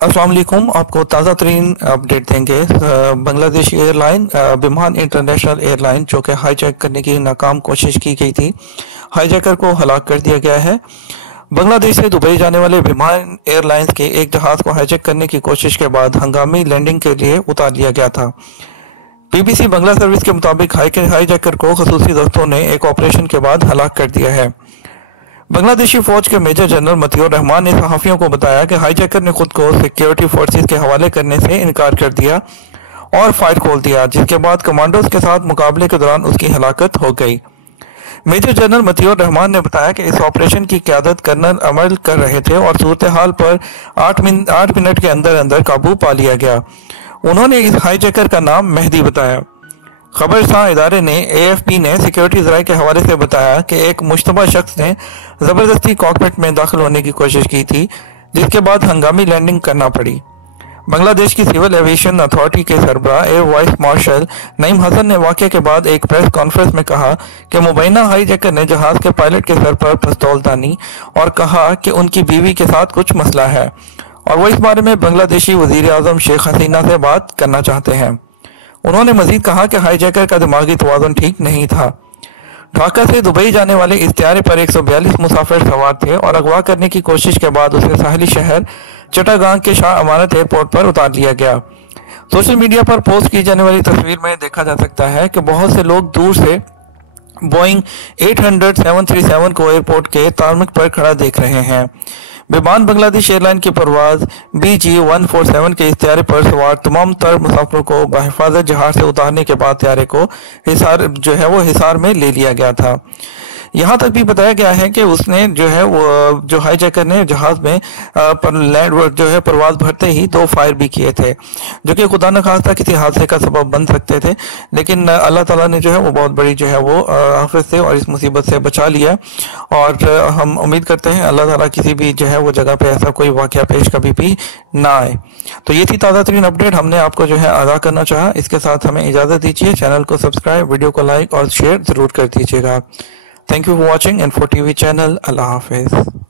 अस्सलाम वालेकुम। आपको ताज़ा तरीन अपडेट देंगे। बांग्लादेशी एयरलाइन विमान इंटरनेशनल एयरलाइन जो कि हाईजैक करने की नाकाम कोशिश की गई थी, हाईजैकर को हलाक कर दिया गया है। बांग्लादेश से दुबई जाने वाले विमान एयरलाइंस के एक जहाज को हाईजैक करने की कोशिश के बाद हंगामी लैंडिंग के लिए उतार लिया गया था। बीबीसी बांग्ला सर्विस के मुताबिक हाईजैकर को खसूसी दस्तों ने एक ऑपरेशन के बाद हलाक कर दिया है। बांग्लादेशी फौज के मेजर जनरल मतियूर रहमान ने सहाफियों को बताया कि हाईजैकर ने खुद को सिक्योरिटी फोर्सेस के हवाले करने से इनकार कर दिया और फायर खोल दिया, जिसके बाद कमांडोज के साथ मुकाबले के दौरान उसकी हलाकत हो गई। मेजर जनरल मतियूर रहमान ने बताया कि इस ऑपरेशन की क़यादत कर्नल अमल कर रहे थे और सूरत हाल पर 8 मिनट के अंदर अंदर काबू पा लिया गया। उन्होंने इस हाईजैकर का नाम मेहदी बताया। खबरसां इदारे ने AFP ने सिक्योरिटी ज़राए के हवाले से बताया कि एक मुश्तबा शख्स ने ज़बरदस्ती कॉकपिट में दाखिल होने की कोशिश की थी, जिसके बाद हंगामी लैंडिंग करना पड़ी। बांग्लादेश की सिविल एविएशन अथॉरिटी के सरबराह air vice marshal Naeem Hasan ने वाक़े के बाद एक प्रेस कॉन्फ्रेंस में कहा कि मुबैना हाईजैकर ने जहाज के पायलट के सर पर पिस्तौल तानी और कहा कि उनकी बीवी के साथ कुछ मसला है और वो इस बारे में बांग्लादेशी वज़ीर आज़म शेख हसीना से बात करना चाहते हैं। उन्होंने मजीद कहा कि हाईजैकर का दिमागी तवाज़ुन ठीक नहीं था। ढाका से दुबई जाने वाले इस त्यारे पर 142 मुसाफिर सवार थे और अगवा करने की कोशिश के बाद उसे साहिली शहर चट्टागांग के शाह अमानत एयरपोर्ट पर उतार लिया गया। सोशल मीडिया पर पोस्ट की जाने वाली तस्वीर में देखा जा सकता है कि बहुत से लोग दूर से बोइंग 800-737 को एयरपोर्ट के तारमिक पर खड़ा देख रहे हैं। विमान बांग्लादेश एयरलाइन की परवाज BG-147 के इस त्यारे पर सवार तमाम तर मुसाफिरों को बहिफाजत जहाज से उतारने के बाद त्यारे को हिसार में ले लिया गया था। यहाँ तक भी बताया गया है कि उसने जो हाईजैकर ने जहाज में परवाज भरते ही 2 फायर भी किए थे, जो कि खुदा न खास्ता किसी हादसे का सबब बन सकते थे, लेकिन अल्लाह ताला ने वो बहुत बड़ी आफत से और इस मुसीबत से बचा लिया। और हम उम्मीद करते हैं अल्लाह ताला किसी भी वो जगह पे ऐसा कोई वाकया पेश कभी भी ना आए। तो ये थी ताज़ा तरीन अपडेट, हमने आपको आगाह करना चाहा। इसके साथ हमें इजाज़त दीजिए। चैनल को सब्सक्राइब, वीडियो को लाइक और शेयर ज़रूर कर दीजिएगा। Thank you for watching Info TV channel. Allah Hafiz.